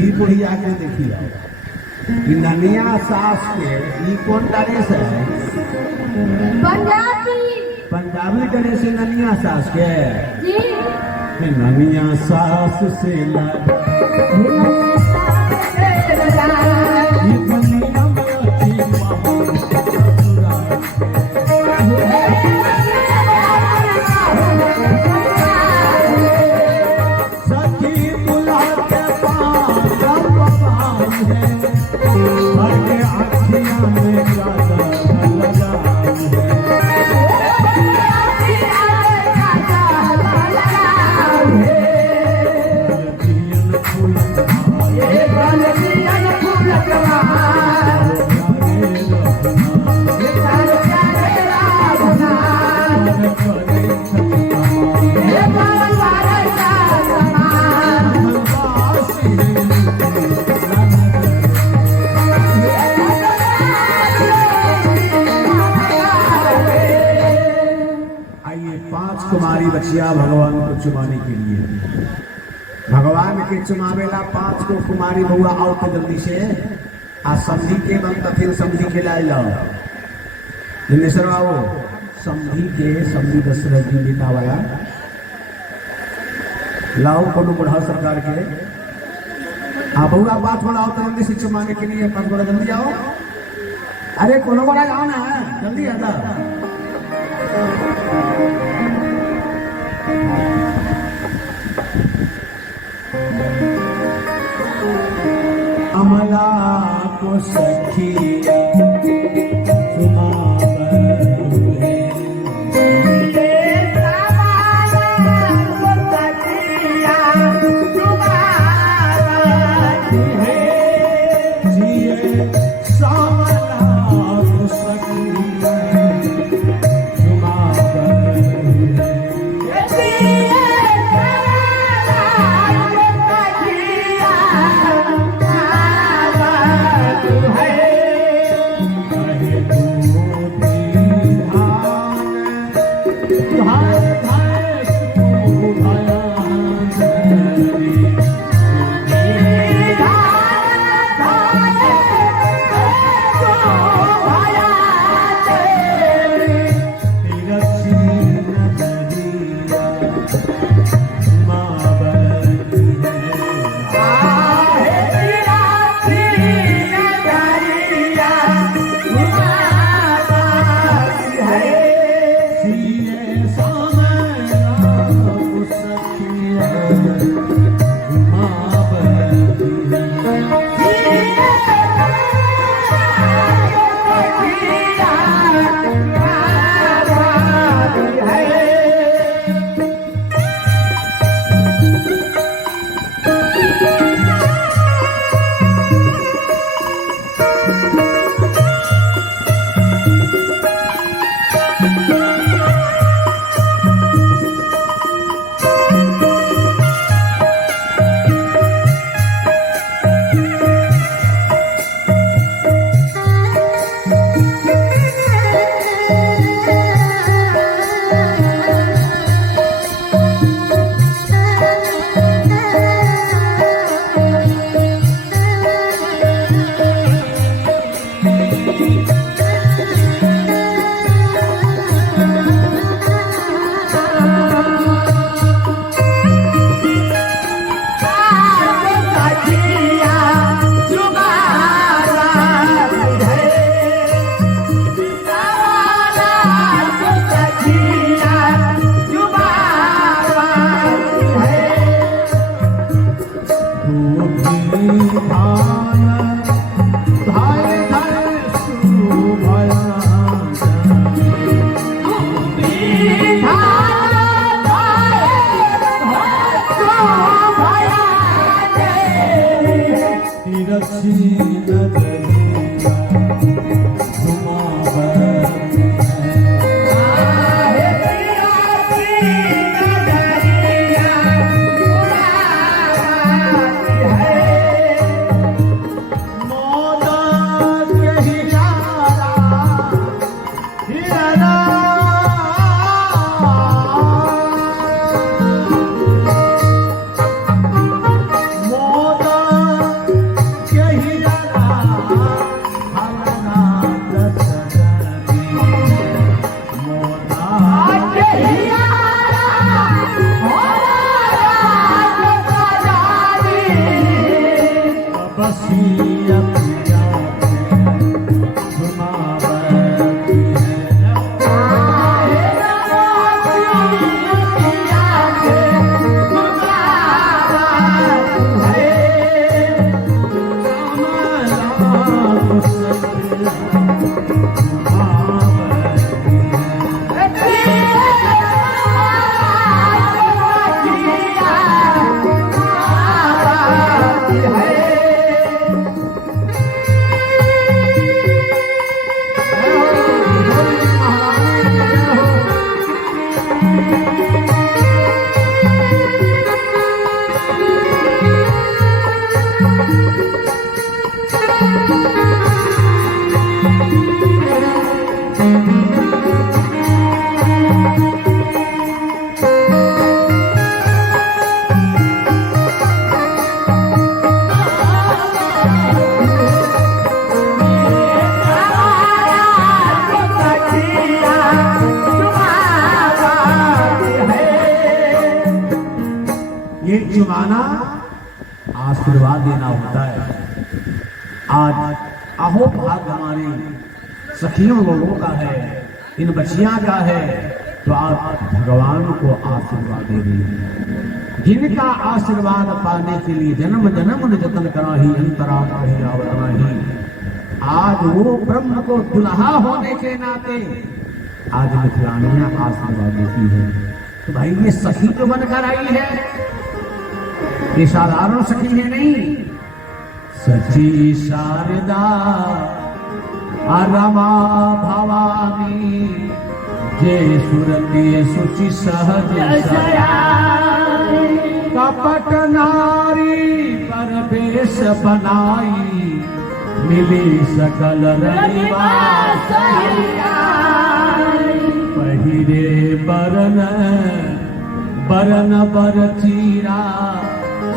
ई बुढ़िया के देखिए कि ननिया सास के ई कौन ड्रेस है? पंजाबी। पंजाबी ड्रेस है ननिया सास के जी। ननिया सास से कुमारी बचिया भगवान को चुमाने के लिए भगवान के चुमावेला 5 को कुमारी बउआ आओ तो जल्दी से आ समझी के बनता फिर समझी के लाए जाओ जिन्हेश्वर आओ समझी दशरथ जी बितावाया लाओ को बुढ़ा सरकार के आ बउआ बात बढ़ाओ तो जल्दी से चुमाने के लिए 5 बड़ा जल्दी आओ। अरे कोनो बड़ा जाओ ना जल्दी आता अमला को सखी बसिया पिया सुमावती ये जुमाना आशीर्वाद देना होता है। आज अहो भाग हमारे सखियों लोगों का है, इन बच्चियां का है, तो आप भगवान को आशीर्वाद दे दीजिए। जिनका आशीर्वाद पाने के लिए जन्म जन्म ने जतन करा ही अंतराम कही आवतना ही, आज वो ब्रह्म को दुल्हा होने के नाते आज मिथिलानियां आशीर्वाद देती है। तो भाई ये सखी तो बनकर आई है, ये साधारण सखी है नहीं। सची शारदा रमा भवानी जे सुरती सुचि सहज कपट नारी पर बेश बनाई मिली सकल पहिरे बरन बरन बर चीरा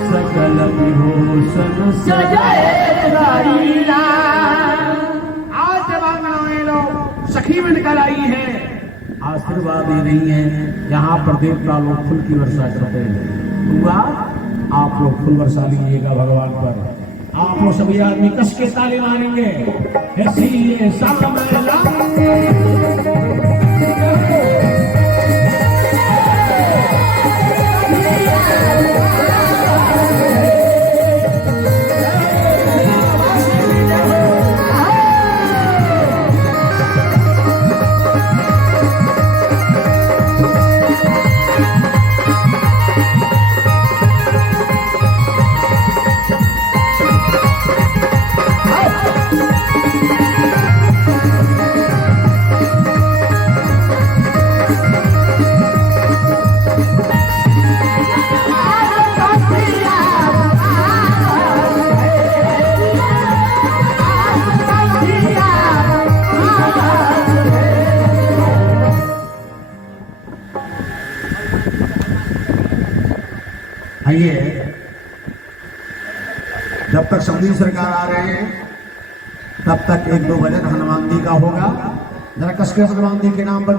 सकल विभूषण आज जवान बनाए लोग सखी बनकर आई है, आशीर्वाद दे रही है। यहाँ पर देवता लोग फूल की वर्षा करते हैं। हुआ आप लोग फूल वर्षा लीजिएगा भगवान पर। आप लोग सभी आदमी कस के ताली मारेंगे। ऐसी ये आइए, जब तक समधी सरकार आ रहे हैं तब तक एक दो भजन हनुमान जी का होगा। जरा कस के हनुमान जी के नाम पर